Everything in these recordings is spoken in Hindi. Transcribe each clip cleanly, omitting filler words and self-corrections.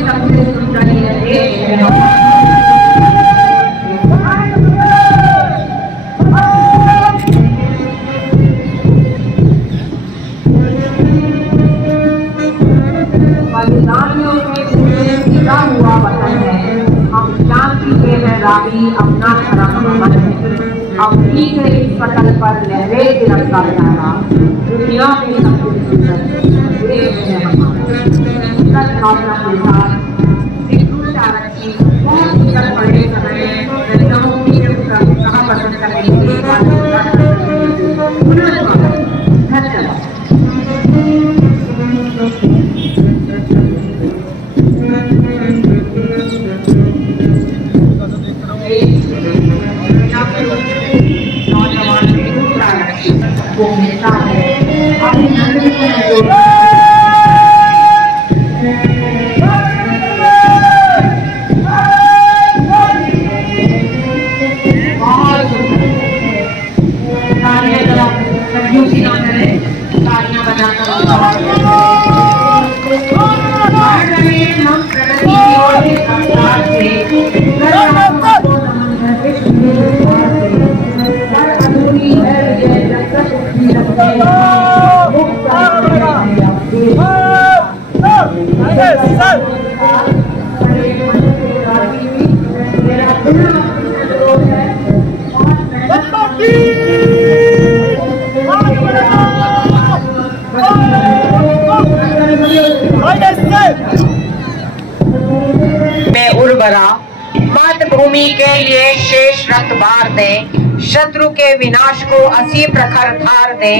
सबसे सुंदर ये देश है। बलिदानियों के खून पिता हुआ वतन है, हम शांति के हैं राही अपना धर्म अमर है। अब ठीक है इस पटल पर लहरे तिरंगा प्यारा, दुनिया में सबसे सुंदर देश है हमारा। सच भावना के साथ रिक्रूट आरक्षी बहुत सुंदर पढ़े समय रचनाओं की कहा पसंद करने के धन्यवाद। वो मिलता है मातृभूमि के लिए शेष रक्त बार दे, शत्रु के विनाश को असी प्रखर धार दे,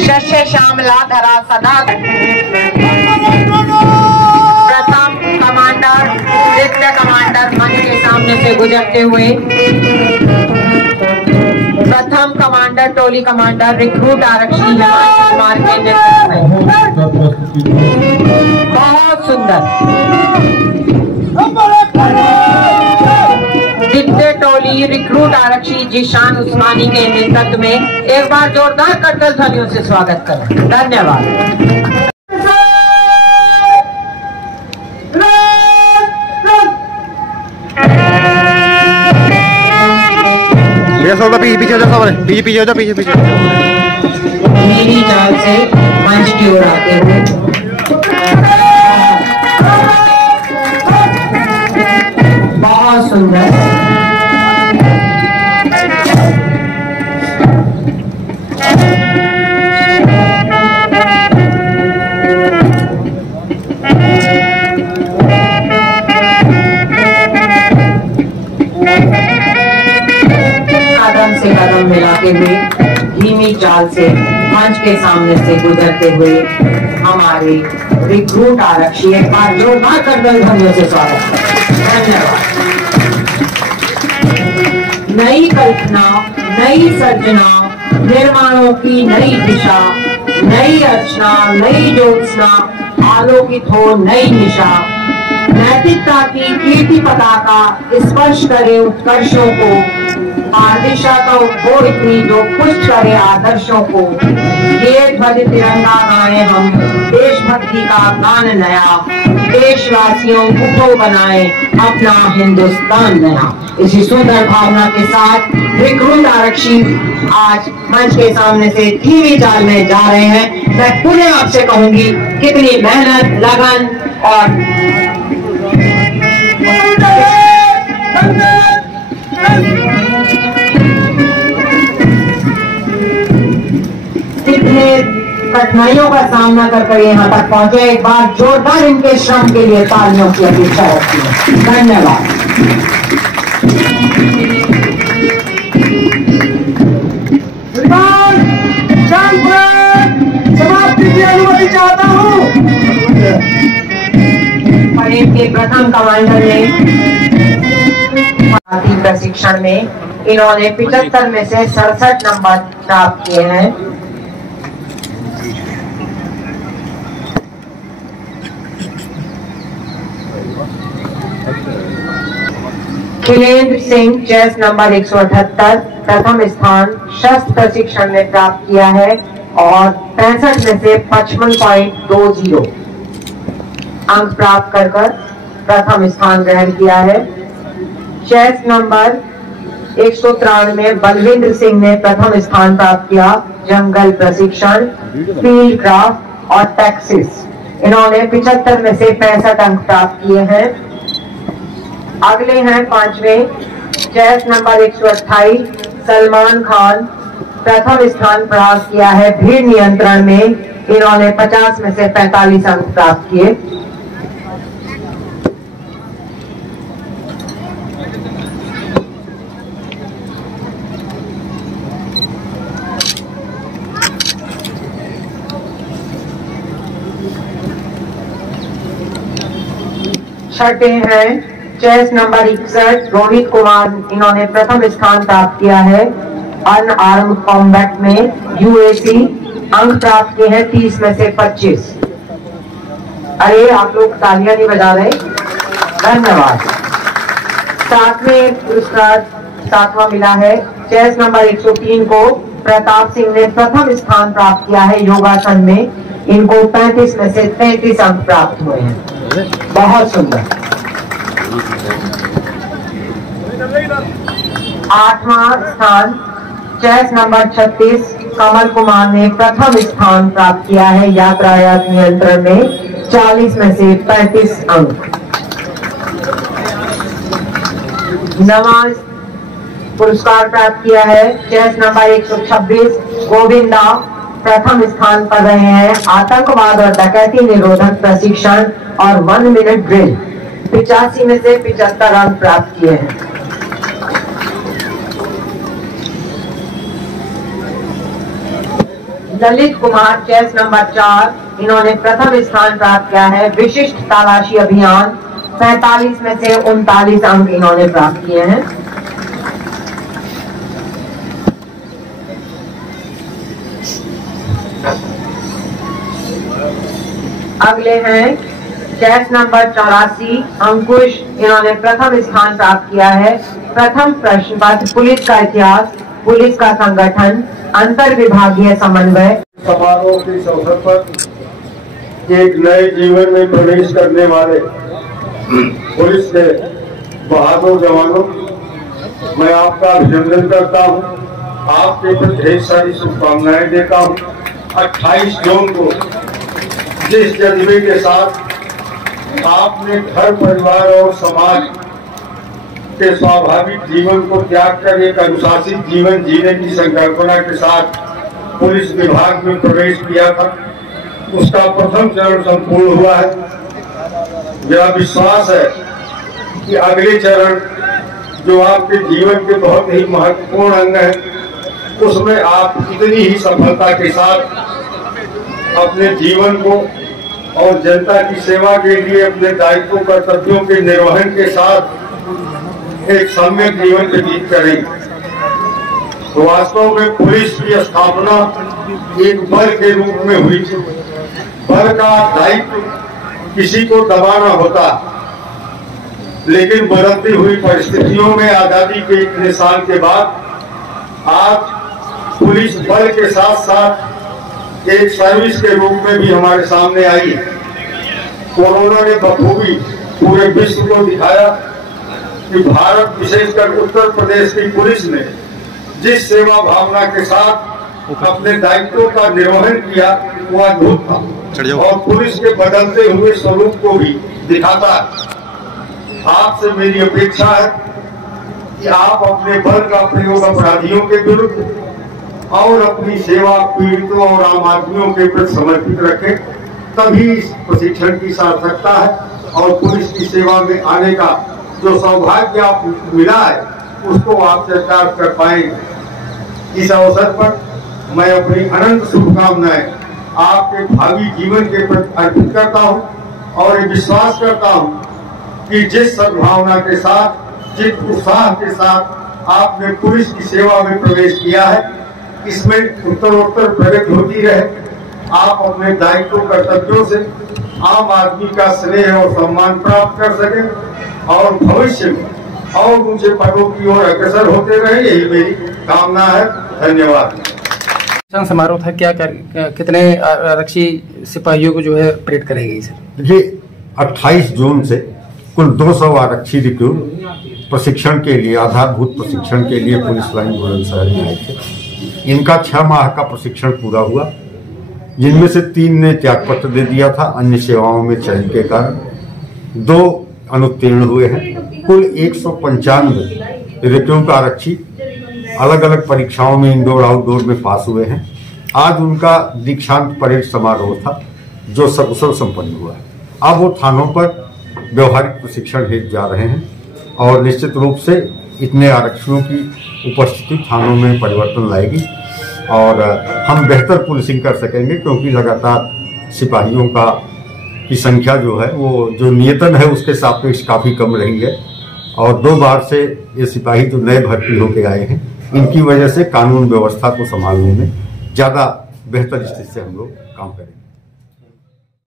शस्य श्यामला धरा सदा। प्रथम कमांडर द्वितीय कमांडर मंच के सामने से गुजरते हुए, प्रथम कमांडर टोली कमांडर रिक्रूट आरक्षी कुमार के नेतृत्व में बहुत सुंदर। द्वितीय टोली रिक्रूट आरक्षी जिशान उस्मानी के नेतृत्व में एक बार जोरदार करतल ध्वनियों से स्वागत करें। धन्यवाद। पीछे मेरी चाल से मंच की ओर आते हुए बहुत सुंदर। कदम से कदम मिलाते हुए धीमी चाल से मंच के सामने से गुजरते हुए हमारे रिक्रूट आरक्षी एक बार जोरदार करतल ध्वनियों से स्वागत करें। धन्यवाद। नई कल्पना, नई सर्जना, निर्माणों की नई दिशा, नई अर्चना, नई ज्योत्सना, आलोकित हो नई निशा, नैतिकता की कीर्ति पताका स्पर्श करे उत्कर्षों को, दिशा का वो इतनी जो पुष्ट करे आदर्शों को। ये ध्वज तिरंगा गाए हम देशभक्ति का गान नया, देशवासियों को बनाए अपना हिंदुस्तान नया। इसी सुंदर भावना के साथ रिक्रूट आरक्षी आज मंच के सामने से धीमी चाल में जा रहे हैं। मैं पुनः आपसे कहूंगी कितनी मेहनत, लगन और कितने कठिनाइयों का सामना कर यहाँ तक पहुंचे। एक बार जोरदार इनके श्रम के लिए तालियों की अपेक्षा रखती है। धन्यवाद। समाप्ति की अनुमति चाहता हूँ। परेड के प्रथम कमांडर ने प्रशिक्षण में इन्होंने 75 में से 67 नंबर प्राप्त किए हैं। खिलेंद्र सिंह चेस नंबर 178 प्रथम स्थान शस्त्र प्रशिक्षण में प्राप्त किया है और 65 में से 55.20 अंक प्राप्त कर प्रथम स्थान ग्रहण किया है। चेस नंबर 193 बलविंद्र सिंह ने प्रथम स्थान प्राप्त किया। जंगल प्रशिक्षण, फील्ड क्राफ्ट और टैक्सिस, इन्होंने 75 में से 65 अंक प्राप्त किए हैं। अगले हैं पांचवें, चेस नंबर 128 सलमान खान प्रथम स्थान प्राप्त किया है भीड़ नियंत्रण में, इन्होंने 50 में से 45 अंक प्राप्त किए। छठे हैं चेस नंबर 61 रोहित कुमार, इन्होंने प्रथम स्थान प्राप्त किया है अनआर्म्ड कॉम्बैट में यूएसी, अंक प्राप्त किए हैं 30 में से 25। अरे आप लोग तालियां नहीं बजा रहे, धन्यवाद। सातवें पुरस्कार सातवां मिला है चेस नंबर 103 को प्रताप सिंह ने प्रथम स्थान प्राप्त किया है योगासन में, इनको 35 में से 33 अंक प्राप्त हुए हैं। बहुत सुंदर। आठवां स्थान चेस नंबर 36 कमल कुमार ने प्रथम स्थान प्राप्त किया है यातायात नियंत्रण में, 40 में से 35 अंक। नवां पुरस्कार प्राप्त किया है चेस नंबर 126 गोविंदा, प्रथम स्थान पर रहे हैं आतंकवाद और डकैती निरोधक प्रशिक्षण और 1 मिनट ड्रिल, 85 में से 75 अंक प्राप्त किए हैं। ललित कुमार चेस नंबर 4, इन्होंने प्रथम स्थान प्राप्त किया है विशिष्ट तलाशी अभियान, 45 में से 39 अंक इन्होंने प्राप्त किए हैं। अगले हैं चेस नंबर 84 अंकुश, इन्होंने प्रथम स्थान प्राप्त किया है प्रथम प्रश्न पत्र पुलिस का इतिहास, पुलिस का संगठन, अंतर विभागीय समन्वय। समारोह के इस अवसर पर एक नए जीवन में प्रवेश करने वाले पुलिस के बहादुर जवानों, मैं आपका अभिनंदन करता हूं, आपके प्रति ढेर सारी शुभकामनाएं देता हूं। 28 जून को जिस जज्बे के साथ आपने घर परिवार और समाज के स्वाभाविक जीवन को त्याग कर एक अनुशासित जीवन जीने की संकल्पना के साथ पुलिस विभाग में प्रवेश किया था, उसका प्रथम चरण संपूर्ण हुआ है। मेरा विश्वास है कि अगले चरण जो आपके जीवन के बहुत ही महत्वपूर्ण अंग है, उसमें आप इतनी ही सफलता के साथ अपने जीवन को और जनता की सेवा के लिए अपने दायित्व कर्तव्यों के निर्वहन के साथ एक सम्यक जीवन व्यतीत करेंगे। तो वास्तव में पुलिस की स्थापना एक बल के रूप में हुई थी। बल का दायित्व किसी को दबाना होता, लेकिन बदलती हुई परिस्थितियों में आजादी के इतने साल के बाद आज पुलिस बल के साथ साथ एक सर्विस के रूप में भी हमारे सामने आई। कोरोना ने बखूबी पूरे विश्व को दिखाया कि भारत, विशेषकर उत्तर प्रदेश की पुलिस ने जिस सेवा भावना के साथ अपने दायित्वों का निर्वहन किया वो अद्भुत था और पुलिस के बदलते हुए स्वरूप को भी दिखाता है। आपसे मेरी अपेक्षा है कि आप अपने बल का प्रयोग अपराधियों के विरुद्ध और अपनी सेवा पीड़ितों और आम आदमियों के प्रति समर्पित रखें, तभी इस प्रशिक्षण की सार्थकता है और पुलिस की सेवा में आने का जो सौभाग्य आप मिला है उसको आप चरितार्थ कर पाएंगे। इस अवसर पर मैं अपनी अनंत शुभकामनाएं आपके भावी जीवन के प्रति अर्पित करता हूं और ये विश्वास करता हूं कि जिस सद्भावना के साथ, जिस उत्साह के साथ आपने पुलिस की सेवा में प्रवेश किया है, इसमें उत्तरोत्तर प्रगति होती रहे। आप अपने दायित्व कर्तव्यों से आम आदमी का स्नेह और सम्मान प्राप्त कर सके और भविष्य में और ऊंचे पदों की ओर अग्रसर होते रहे, यही मेरी कामना है। धन्यवाद। समारोह था, क्या कितने आरक्षी सिपाहियों को जो है परेड करेगी? देखिए 28 जून से कुल 200 आरक्षी रिक्रूट प्रशिक्षण के लिए, आधारभूत प्रशिक्षण के लिए पुलिस लाइन बुलंदशहर में आए थे। इनका 6 माह का प्रशिक्षण पूरा हुआ, जिनमें से 3 ने त्यागपत्र दे दिया था अन्य सेवाओं में चयन के कारण। 2 अनुत्तीर्ण हुए हैं। कुल 195 रिक्रूट आरक्षी अलग अलग परीक्षाओं में इंडोर आउटडोर में पास हुए हैं। आज उनका दीक्षांत परेड समारोह था जो सकुशल संपन्न हुआ। अब वो थानों पर व्यवहारिक प्रशिक्षण हेतु जा रहे हैं और निश्चित रूप से इतने आरक्षियों की उपस्थिति थानों में परिवर्तन लाएगी और हम बेहतर पुलिसिंग कर सकेंगे, क्योंकि लगातार सिपाहियों की संख्या जो है वो जो नियतन है उसके सापेक्ष काफी कम रही है। और 2 बार से ये सिपाही जो नए भर्ती होके आए हैं, इनकी वजह से कानून व्यवस्था को संभालने में ज्यादा बेहतर स्थिति से हम लोग काम करेंगे।